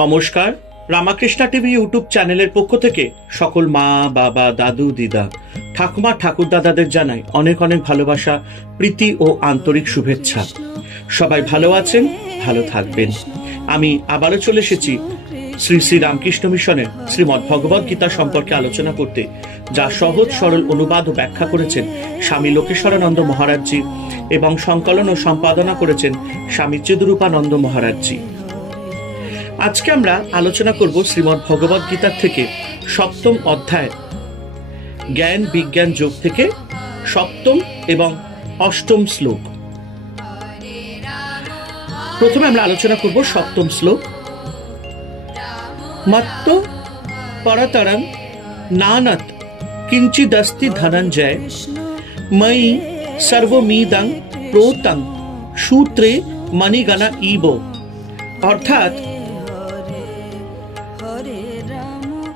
নমস্কার, Ramakrishna TV YouTube চ্যানেলের পক্ষ থেকে সকল মা, বাবা, দাদু, দিদা, ঠাকুমা, ঠাকুর দাদাদের জানাই অনেক অনেক ভালোবাসা, প্রীতি ও আন্তরিক শুভেচ্ছা। সবাই ভালো আছেন, ভালো থাকবেন। আমি আবারও চলে এসেছি শ্রী শ্রী রামকৃষ্ণ মিশনের শ্রীমদ্ ভগবদ গীতা সম্পর্কে আলোচনা করতে, যা সহজ সরল অনুবাদ ও ব্যাখ্যা করেছেন স্বামী লোকেশ্বরানন্দ মহারাজজি এবং সংকলন ও সম্পাদনা করেছেন স্বামী চিদরূপানন্দ মহারাজজি। আজকে আমরা আলোচনা করব শ্রীমদ্ ভগবদ গীতার থেকে সপ্তম অধ্যায় জ্ঞান বিজ্ঞান যোগ থেকে সপ্তম এবং অষ্টম শ্লোক। প্রথমে আমরা আলোচনা করব সপ্তম শ্লোক। মত্ত পরতরং নানত কিঞ্চিদস্তি ধনঞ্জয় ময়ি সর্বমিদং প্রোতং সূত্রে মণিগণা ইব। অর্থাৎ,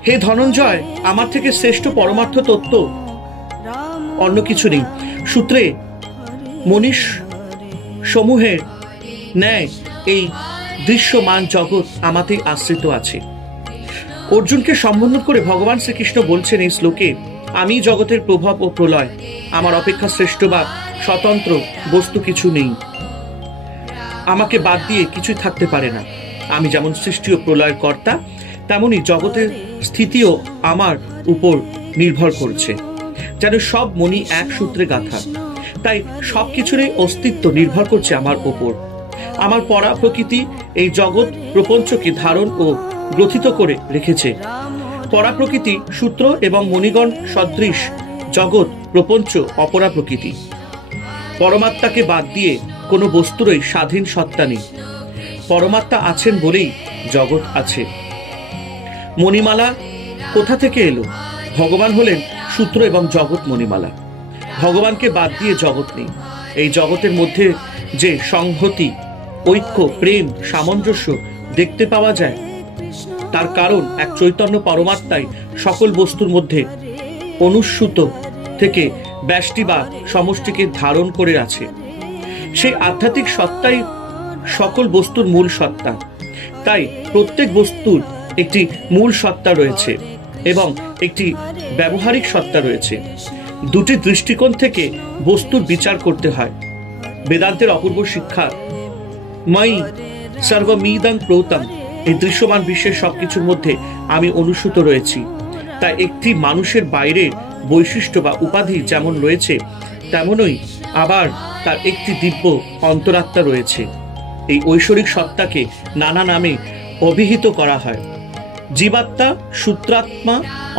হে ধনঞ্জয়, আমার থেকে শ্রেষ্ঠ পরমার্থ তত্ত্ব অন্য কিছু নেই। সূত্রে মনীষ সমূহের ন্যায় এই দৃশ্যমান জগৎ আমাতেই আশ্রিত আছে। অর্জুনকে সম্বোধন করে ভগবান শ্রীকৃষ্ণ বলছেন এই শ্লোকে, আমি জগতের প্রভাব ও প্রলয়, আমার অপেক্ষা শ্রেষ্ঠ বা স্বতন্ত্র বস্তু কিছু নেই। আমাকে বাদ দিয়ে কিছুই থাকতে পারে না। আমি যেমন সৃষ্টি ও প্রলয়ের কর্তা, তেমনি জগতের স্থিতিও আমার উপর নির্ভর করছে। যেন সব মণি এক সূত্রে গাঁথা, তাই সবকিছুরই অস্তিত্ব নির্ভর করছে আমার ওপর। আমার পরা প্রকৃতি এই জগৎ প্রপঞ্চকে ধারণ ও গ্রথিত করে রেখেছে। পরা প্রকৃতি সূত্র এবং মণিগণ সদৃশ জগৎ প্রপঞ্চ অপরা প্রকৃতি। পরমাত্মাকে বাদ দিয়ে কোনো বস্তুরই স্বাধীন সত্তা নেই। পরমাত্মা আছেন বলেই জগৎ আছে। মণিমালা কোথা থেকে এলো? ভগবান হলেন সূত্র এবং জগৎ মণিমালা। ভগবানকে বাদ দিয়ে জগৎ নেই। এই জগতের মধ্যে যে সংহতি, ঐক্য, প্রেম, সামঞ্জস্য দেখতে পাওয়া যায়, তার কারণ এক চৈতন্য পরমাত্মাই সকল বস্তুর মধ্যে অনুস্যূত থেকে ব্যষ্টি বা সমষ্টিকে ধারণ করে আছে। সেই আধ্যাত্মিক সত্তাই সকল বস্তুর মূল সত্তা। তাই প্রত্যেক বস্তুর একটি মূল সত্তা রয়েছে এবং একটি ব্যবহারিক সত্তা রয়েছে। দুটি দৃষ্টিকোণ থেকে বস্তুর বিচার করতে হয়। বেদান্তের অপূর্ব শিক্ষা ময়ি সর্বমিদং প্রোতং, এই দৃশ্যমান বিশ্বের সবকিছুর মধ্যে আমি অনুসূত রয়েছি। তাই একটি মানুষের বাইরে বৈশিষ্ট্য বা উপাধি যেমন রয়েছে, তেমনই আবার তার একটি দিব্য অন্তরাত্মা রয়েছে। এই ঐশ্বরিক সত্তাকে নানা নামে অভিহিত করা হয়। জীবাত্মা, সূত্রাত্মা,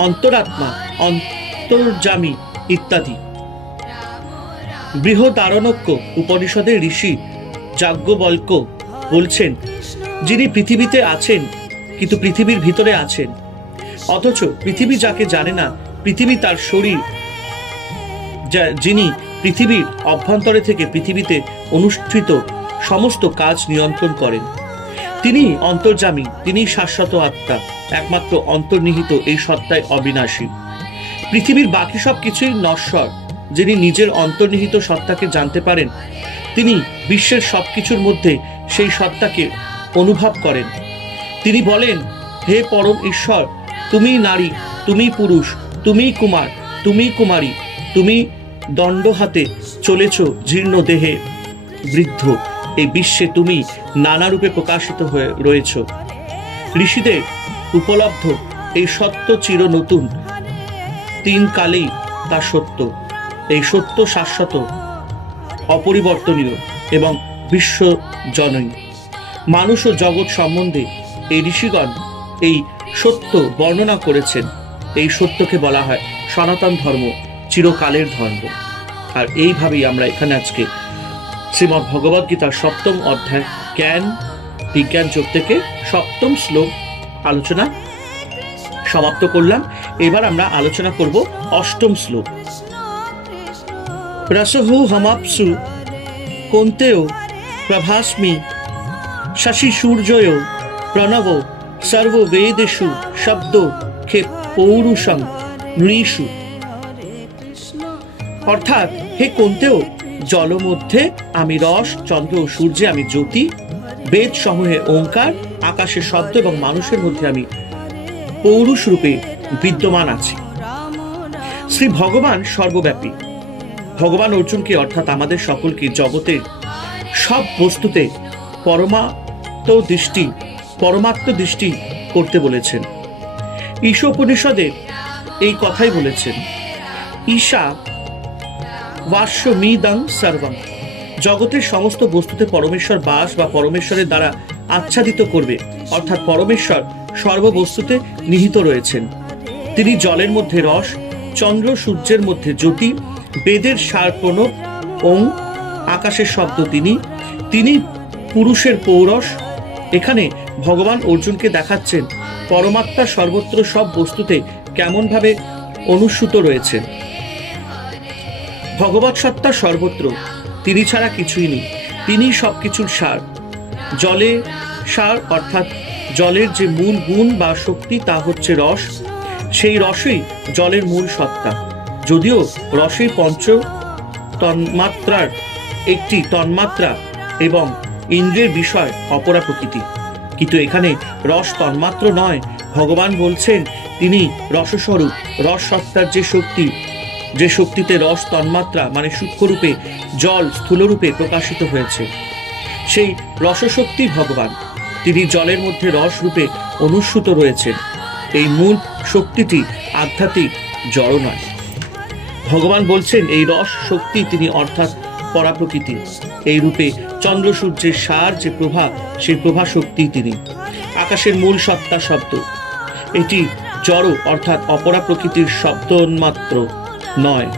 অন্তরাত্মা, অন্তর্যামী ইত্যাদি। বৃহদারণ্যক উপনিষদের ঋষি যাজ্ঞবল্ক্য বলছেন, যিনি পৃথিবীতে আছেন কিন্তু পৃথিবীর ভিতরে আছেন, অথচ পৃথিবী যাকে জানে না, পৃথিবী তার শরীর, যিনি পৃথিবীর অভ্যন্তরে থেকে পৃথিবীতে অনুষ্ঠিত সমস্ত কাজ নিয়ন্ত্রণ করেন, তিনি অন্তর্যামী, তিনি শাশ্বত আত্মা, একমাত্র অন্তর্নিহিত এই সত্তাই অবিনাশী। পৃথিবীর বাকি সব কিছুই নশ্বর। যিনি নিজের অন্তর্নিহিত সত্তাকে জানতে পারেন, তিনি বিশ্বের সবকিছুর মধ্যে সেই সত্তাকে অনুভব করেন। তিনি বলেন, হে পরম ঈশ্বর, তুমি নারী, তুমি পুরুষ, তুমি কুমার, তুমি কুমারী, তুমি দণ্ড হাতে চলেছ জীর্ণ দেহে বৃদ্ধ। এই বিশ্বে তুমি নানা রূপে প্রকাশিত হয়ে রয়েছ। ঋষিদের উপলব্ধ এই সত্য চির নতুন, তিন কালেই তা সত্য। এই সত্য শাশ্বত, অপরিবর্তনীয় এবং বিশ্বজনীন। মানুষ ও জগৎ সম্বন্ধে এই ঋষিগণ এই সত্য বর্ণনা করেছেন। এই সত্যকে বলা হয় সনাতন ধর্ম, চিরকালের ধর্ম। আর এইভাবেই আমরা এখানে আজকে শ্রীমদ্ ভগবদ গীতার সপ্তম অধ্যায় জ্ঞান বিজ্ঞান যোগ থেকে সপ্তম শ্লোক আলোচনা সমাপ্ত করলাম। এবার আমরা আলোচনা করব অষ্টম শ্লোক। রসহু হমাপসু কন্তেয় প্রভাস্মি শশী সূর্যয় প্রণব সর্ববেদেষু শব্দ খে পৌরুষং নৃষু। অর্থাৎ, হে কন্তেয়, জল মধ্যে আমি রস, চন্দ্র ও সূর্যে আমি জ্যোতি, বেদ সমূহে ওঙ্কার, আকাশের শব্দ এবং মানুষের মধ্যে আমি পৌরুষ রূপে বিদ্যমান আছি। শ্রী ভগবান সর্বব্যাপী। ভগবান অর্জুনকে অর্থাৎ আমাদের সকলকে জগতের সব বস্তুতে পরমাত্ম দৃষ্টি করতে বলেছেন। ঈশা উপনিষদে এই কথাই বলেছেন, ঈশা ভাষ্যমিদং সর্বম। জগতের সমস্ত বস্তুতে পরমেশ্বর বাস বা পরমেশ্বরের দ্বারা আচ্ছাদিত করবে, অর্থাৎ পরমেশ্বর সর্ববস্তুতে নিহিত রয়েছেন। তিনি জলের মধ্যে রস, চন্দ্র সূর্যের মধ্যে জ্যোতি, বেদের সার প্রণব ওং, আকাশের শব্দ তিনি পুরুষের পৌরস। এখানে ভগবান অর্জুনকে দেখাচ্ছেন পরমাত্মা সর্বত্র সব বস্তুতে কেমন ভাবে অনুস্যূত রয়েছেন। ভগবৎ সত্তা সর্বত্র, তিনি ছাড়া কিছুই নেই, তিনি সবকিছুর সার। জলে সার অর্থাৎ জলের যে মূল গুণ বা শক্তি তা হচ্ছে রস। সেই রসই জলের মূল সত্তা। যদিও রসের পঞ্চ তন্মাত্রার একটি তন্মাত্রা এবং ইন্দ্রিয়ের বিষয় অপরা প্রকৃতি, কিন্তু এখানে রস তন্মাত্র নয়। ভগবান বলছেন তিনি রসস্বরূপ। রস সত্তার যে শক্তিতে রস তন্মাত্রা মানে সূক্ষ্মরূপে জল স্থূলরূপে প্রকাশিত হয়েছে, সেই রসশক্তি ভগবান। তিনি জলের মধ্যে রস রূপে অনুস্যূত রয়েছেন। এই মূল শক্তিটি আধ্যাত্মিক, জড় নয়। ভগবান বলছেন এই রস শক্তি তিনি অর্থাৎ পরাপ্রকৃতি। এই রূপে চন্দ্র সূর্যের সার যে প্রভা, সেই প্রভা শক্তি তিনি। আকাশের মূল সত্তা শব্দ, এটি জড় অর্থাৎ অপরা প্রকৃতির শব্দ তন্মাত্র নয়।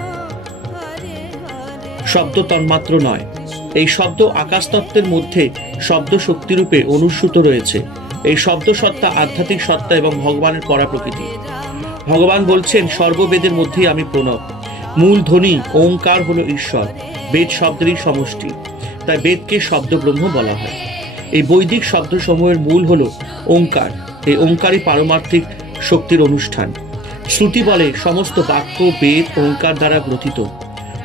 এই শব্দ আকাশ তত্ত্বের মধ্যে শব্দ শক্তিরূপে অনুস্যূত রয়েছে। এই শব্দ সত্তা আধ্যাত্মিক সত্তা এবং ভগবানের পরাপ্রকৃতি। ভগবান বলছেন সর্ববেদের মধ্যেই আমি প্রণব। মূল ধ্বনি ওঙ্কার হলো ঈশ্বর, বেদ শব্দেরই সমষ্টি, তাই বেদকে শব্দ ব্রহ্ম বলা হয়। এই বৈদিক শব্দসমূহের মূল হলো ওঙ্কার। এই ওঙ্কারই পারমার্থিক শক্তির অনুষ্ঠান। শ্রুতি বলে সমস্ত বাক্য বেদ ওঙ্কার দ্বারা গ্রথিত।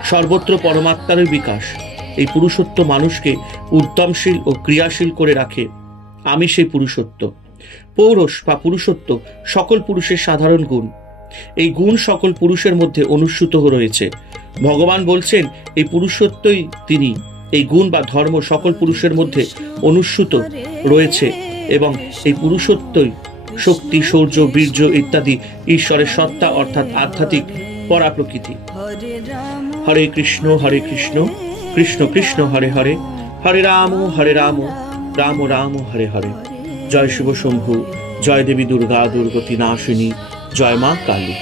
সর্বত্র পরমাত্মার বিকাশ। এই পুরুষত্ব মানুষকে উদ্যমশীল ও ক্রিয়াশীল করে রাখে। আমি সেই পুরুষত্ব। পৌরষ বা পুরুষত্ব সকল পুরুষের সাধারণ গুণ। এই গুণ সকল পুরুষের মধ্যে অনুস্যূত রয়েছে। ভগবান বলছেন এই পুরুষত্বই তিনি। এই গুণ বা ধর্ম সকল পুরুষের মধ্যে অনুস্যূত রয়েছে এবং এই পুরুষত্বই শক্তি, শৌর্য, বীর্য ইত্যাদি ঈশ্বরের সত্তা অর্থাৎ আধ্যাত্মিক পরাপ্রকৃতি। হরে কৃষ্ণ কৃষ্ণ কৃষ্ণ হরে হরে, হরে রাম রাম রাম হরে হরে। জয় শিব শম্ভু, জয় দেবী দুর্গা দুর্গতি নাশিনী, জয় মা কালী।